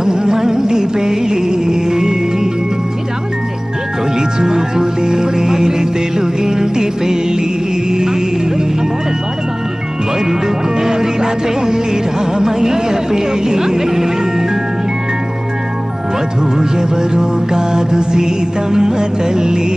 అమ్మండి పెళ్ళి తొలి చూపులే లేని తెలుగింటి పెళ్ళి వరుడు కోరిన పెళ్ళి రామయ్య పెళ్ళి వధువు ఎవరో కాదు సీతమ్మ తల్లి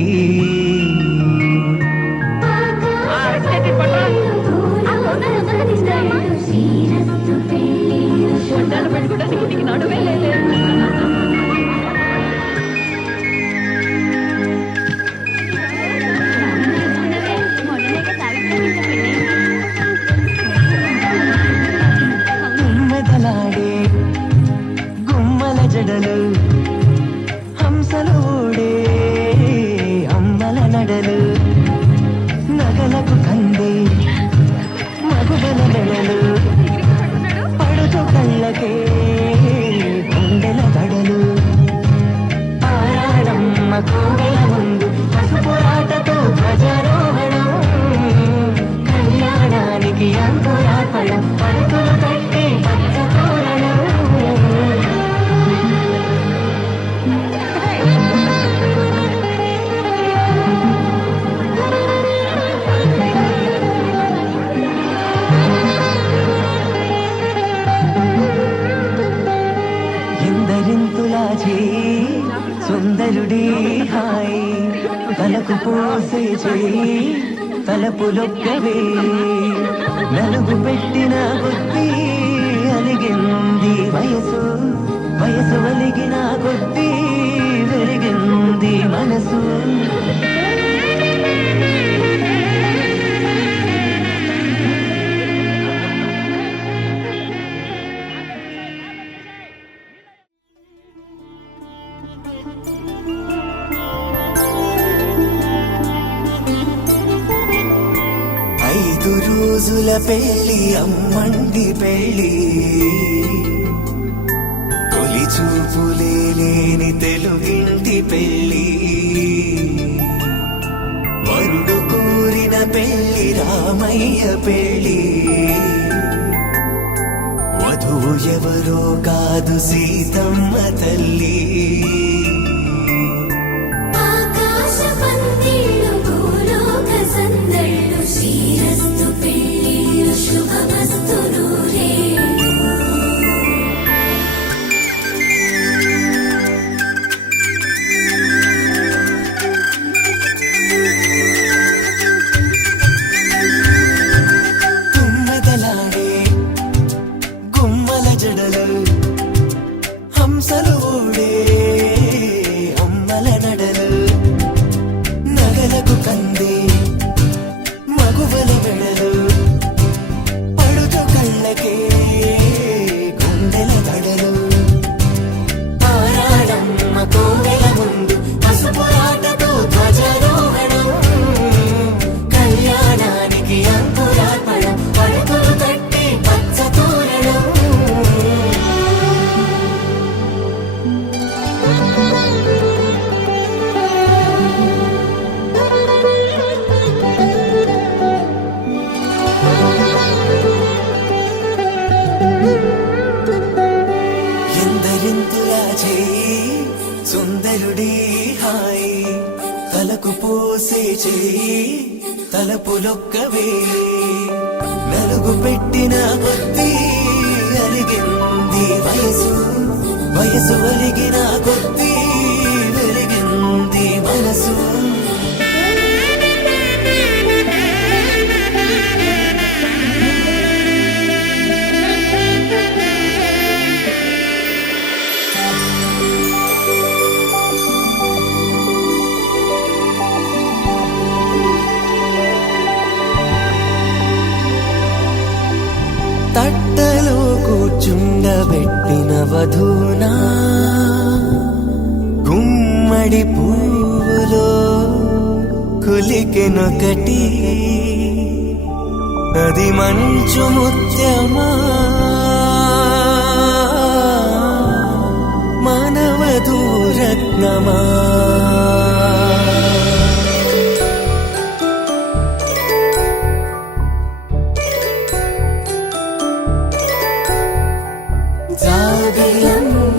మెదలాడే గుమ్మల జడలు హంసలు ఊడే అమ్మల నడలు నగలకు కందే మగువల నెలలు పడుతు కళ్ళకే గుండెల దడలు ఆరాడమ్మ కోవెల ముందు పసుపురాటతో ధ్వజారోహణం కళ్యాణానికి అంకురార్పణం పడుతులు కట్టే పచ్చ తోరణం సుందరుడి హాయ్ తలకు పోసే చేయి తలపులొక్కవే నలుగు పెట్టిన కొద్దీ అలిగింది వయసు వయసు వలిగిన కొద్దీ వెలిగింది మనసు రోజుల పెళ్ళి అమ్మండి పెళ్ళి తొలి చూపులే లేని తెలుగింటి పెళ్ళి వరుడు కోరిన పెళ్ళి రామయ్య పెళ్ళి వధువు ఎవరో కాదు సీతమ్మ తల్లి హంసలు ఊడే అమ్మల నడలు నగలకు కందే మగువల వెడలు పడుతు కళ్ళకే గుండెల దడలు ఆరాడమ్మ కోవెల ముందు పసుపురాటతో ధ్వజారోహణం కళ్యాణానికి అంకురార్పణం పడుతులు కట్టి పచ్చ తోరణం సుందరుడి హాయ్ తలకు పోసే చేయి తలపులొక్కవే నలుగు పెట్టిన కొద్దీ అలిగింది వయసు వయసు వలిగిన కొద్దీ వెలిగింది మనసు తట్టలో కూర్చుండబెట్టిన వధూనా గుమ్మడి పువ్వులో కులికెనొకటి అది మంచు ముత్యమా మానవధూరత్నమా జాబిలమ్మ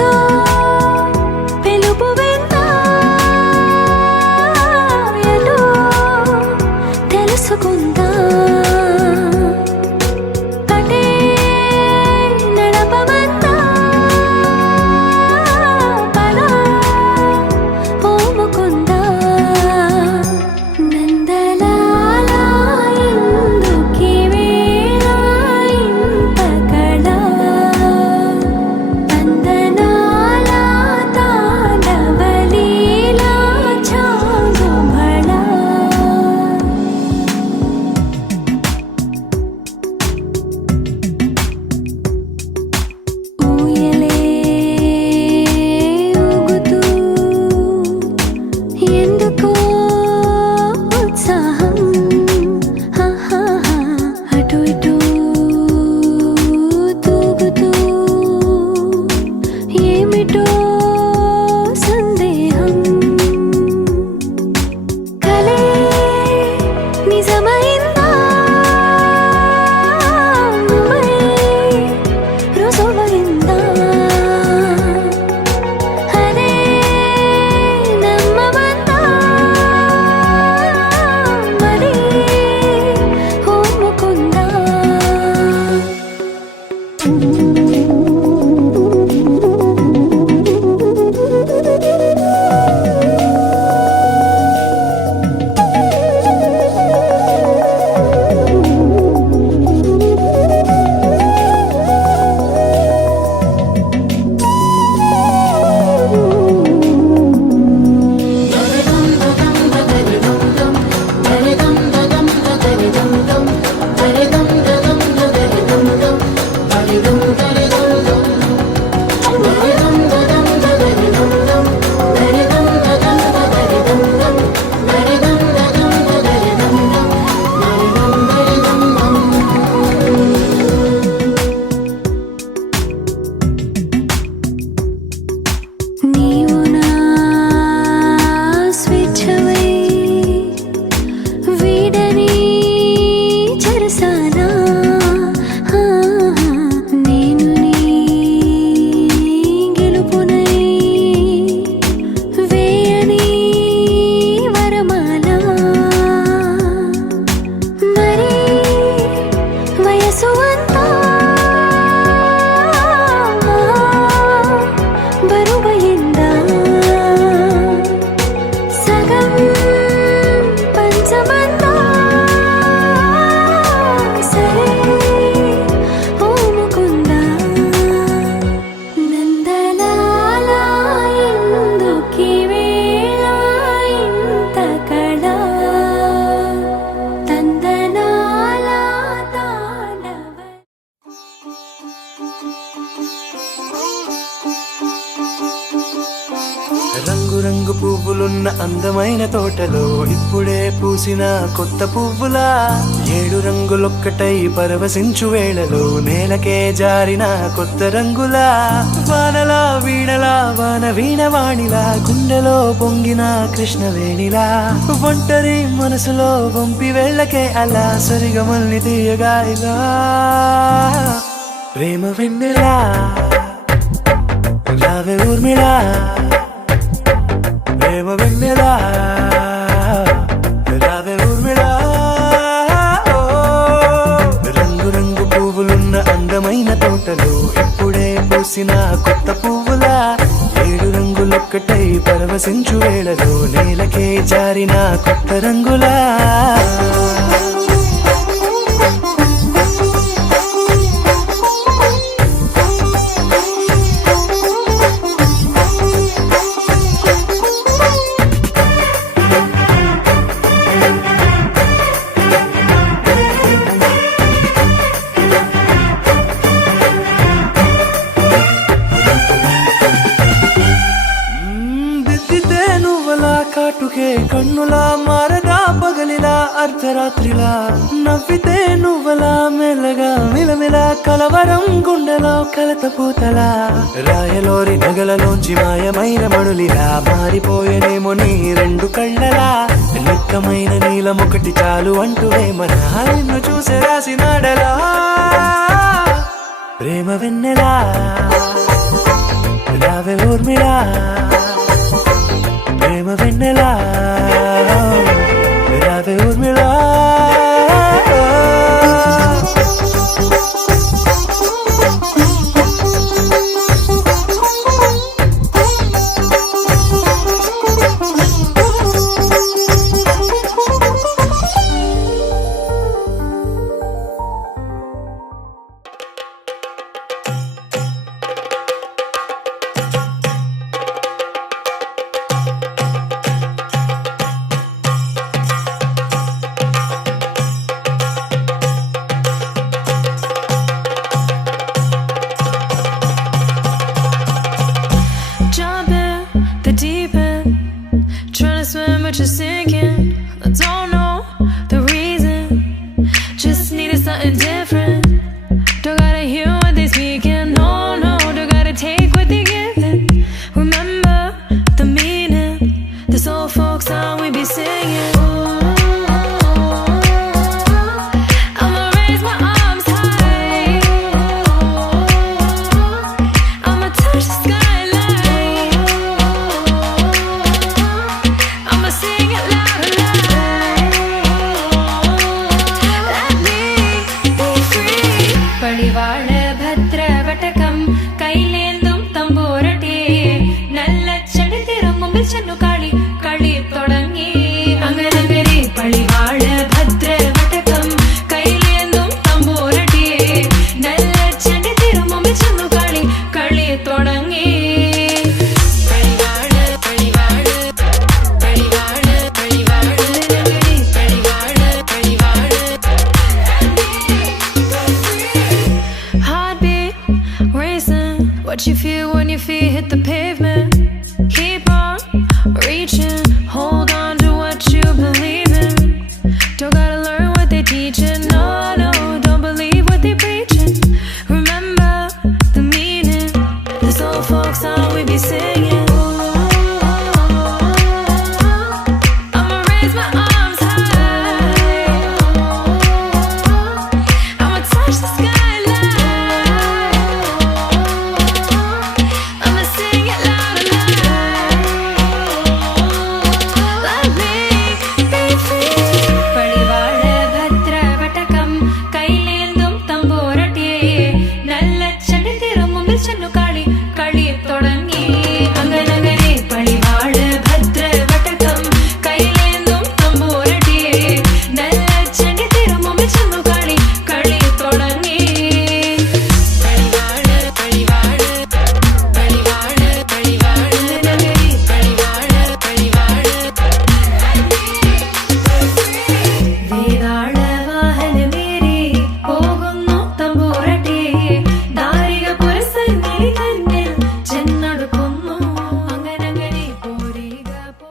ఏదో పిలుపు విన్నా ఏదో తెలుసుకుందా అటే నడపమందా పదా పోముకుందా నందలాలా ఎందుకీ వేళ ఇంత కళ నందనాల తాండవలీలా చాంగుమళ ఊయలే ఊగుతూ ఎందుకో ఉత్సాహం అటు ఇటు తూగుతూ ఏమిటో సందేహం కలే నిజమైందా నువ్వే రుజువైందా అదే నమ్మమందా మరి హోముకుందా నీవు నా స్వేచ్ఛవై వీడని చెరసానా నేను నీ గెలుపునై వేయని వరమాల మరి వయసు అంతా బరువయిందా సగం పంచమందా సరే ఓముకుందా నందలాల ఎందుకీ వేళ ఇంత కళ తందనాల తాండవ రంగు రంగు పువ్వులున్న అందమైన తోటలో ఇప్పుడే పూసిన కొత్త పువ్వులా 7 రంగులొక్కటై పరవశించు వేళలో నేలకే జారిన కొత్త రంగులా వానలా వీణలా వాన వీణవాణిలా గుండెలో పొంగిన కృష్ణవేణిలా ఒంటరి మనసులో వంపి వెళ్ళకే అలా సరిగమల్ని తీయగా ఇలా ప్రేమ వెన్నెలా రావే ఊర్మిళా ప్రేమ వెన్నెలా రావే ఊర్మిళా రంగు రంగు పువ్వులున్న అందమైన తోటలో ఇప్పుడే పూసిన కొత్త పువ్వులా 7 రంగులొక్కటై పరవశించు వేళలో నేలకే జారిన కొత్త రంగులా కాటుకే కన్నులా మారగా పగలిలా అర్ధరాత్రిలా నవ్వితే నువ్వలా మెల్లగా మిలమిలా కలవరం గుండెలో కలతపూతలా రాయలోరి నగలలోంచి మాయమైన మణులిలా మారిపోయేనేమో నీ 2 కళ్ళలా నిక్కమైన నీలమొకటి చాలు అంటూ వేమన నిన్ను చూసే రాసినాడలా ప్రేమ వెన్నెలా రావే ఊర్మిళా ప్రేమ వెన్నెలా రావే Urmila But you're sinking. I don't know the reason. Just needed something different. Don't gotta hear what they speaking. No, no, don't gotta take what they giving. Remember the meaning. This old folk song we be singing. I'ma raise my arms high. I'ma touch the skyline. I'ma sing it loud and loud. Let me be free. പടിവാള ഭദ്രവടകം കൈലേന്തും തമ്പൂരട്ടി നല്ല ചെടിതിരും മുമ്പിൽ ചെന്നു കളി കളി തുടങ്ങി അങ്ങനെ പടിവാള ഭദ്രവടകം കൈലേന്തും തമ്പൂരട്ടി നല്ല ചെടിതിരും മുമ്പിൽ ചെന്നു കളി കളി തുടങ്ങി What you feel when your feet hit the pavement. Keep on reaching, hold on to what you believe in. Don't gotta learn what they teaching. No, no, don't believe what they preaching. Remember the meaning. This old folk song we be singing. I'ma raise my arms high. I'ma touch the skyline. I'ma sing it loud and loud. Let me be free. പടിവാള ഭദ്രവടകം കൈലേന്തും തമ്പൂരട്ടി നല്ല ചെടിതിരും മുമ്പിൽ ചെന്നു കളി കളി തുടങ്ങി അങ്ങനെ പടിവാള ഭദ്രവടകം കൈലേന്തും തമ്പൂരട്ടി നല്ല ചെടിതിരും മുമ്പിൽ ചെന്നു കളി കളി തുടങ്ങി വേതാള വാഹനമേറി പോകുന്നു തമ്പൂരട്ടി ദാരിക പുരസന്നിധി തന്നിൽ ചെന്നടുക്കുന്നു അങ്ങനെ പോരിക പോ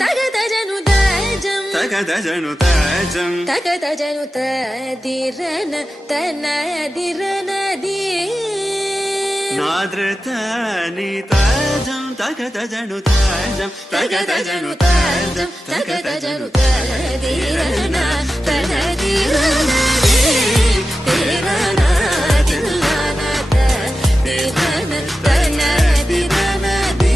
తగదజను తజం తగదజను తాజం తగదజను తదిరన తనదిరనది నాద్రతాని తాజం తగదజను తాజం తగదజను తాజం తగదజను తదిరన తనదిరనది తిరన తిల్లన తదిరన తనదిరనది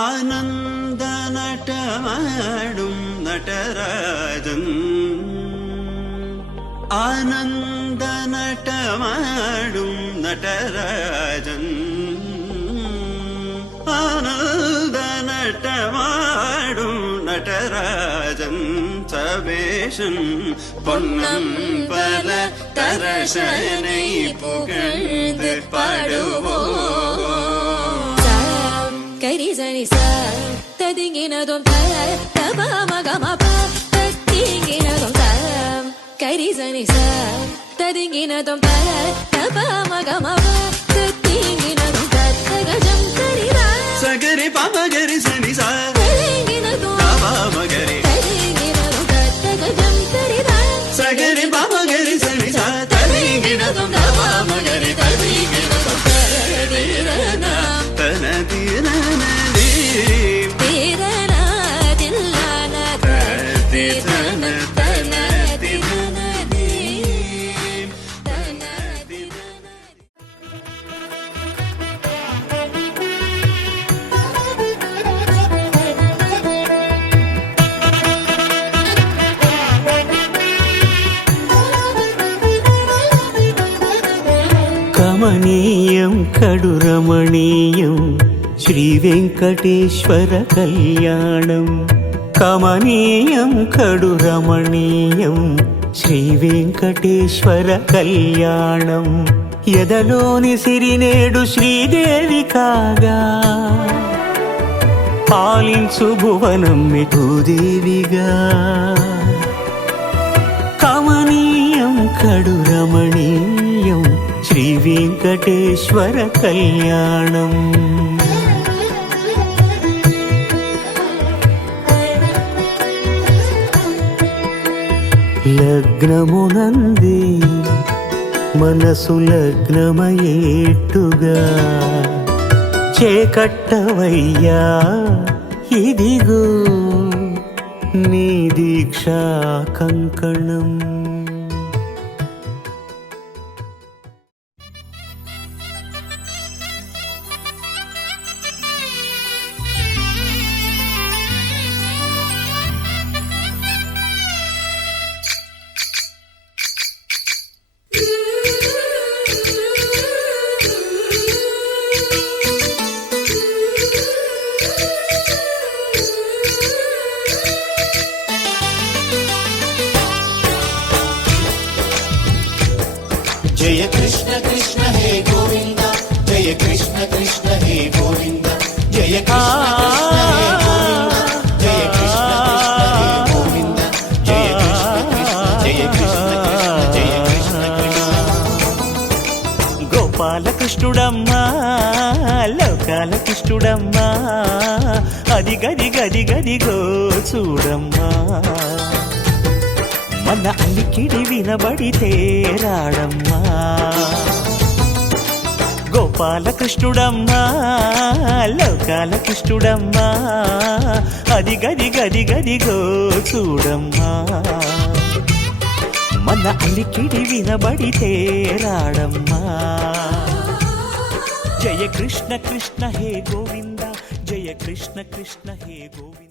ആനന്ദ നടമാടും നടരാജൻ ആനന്ദ നടമാടും നടരാജൻ ആനന്ദ നടമാടും നടരാജൻ സവേശൻ പൊന്നമ്പല തരശനെ പുകഴ്ந்து പാടുവോ കരിസനി സ തദ తదింగినదం తపమగమప తదింగినదం కరిసని స తదింగినదం తపమగమప తదింగినదం తగజం కరిరా సగరి పమగరి సని సా తదింగినదం మగరి తదింగినదం తగజం కరిరా సగరి పమగరి సని సా తదింగినదం మగరి తదింగినదం తీరనా తన తీరనది తీరనా దిల్లాన తీరన తన తీరనది తన తీరనది కమనీయం కడు రమణీయం శ్రీ వెంకటేశ్వర కళ్యాణం కమనీయం కడు రమణీయం శ్రీ వెంకటేశ్వర కళ్యాణం ఎదలోని సిరినేడు శ్రీదేవి కాగా పాలించు భువనం మెఠూదేవిగా కమనీయం కడు రమణీయం శ్రీ వెంకటేశ్వర కళ్యాణం లగ్నమునంది మనసు లగ్నమయేట్టుగా చేకట్టవయ్యా ఇదిగో నీ దీక్షా కంకణం जय कृष्ण कृष्ण हे गोविंद जय कृष्ण कृष्ण हे गोविंद जय कृष्ण कृष्ण हे गोविंद जय कृष्ण कृष्ण हे गोविंद जय कृष्ण कृष्ण जय कृष्ण कृष्ण గోపాల కృష్ణుడమ్మా లోకాల కృష్ణుడమ్మా అది గది గది గదిగో చూడమ్మా మన అలికిడి వినబడితే రాడమ్మా గోపాల కృష్ణుడమ్మా లోకాల కృష్ణుడమ్మా అది గది గది గదిగో చూడమ్మా మన అలికిడి వినబడితే రాడమ్మా జయ కృష్ణ కృష్ణ హే గోవింద జయ కృష్ణ కృష్ణ హే గోవింద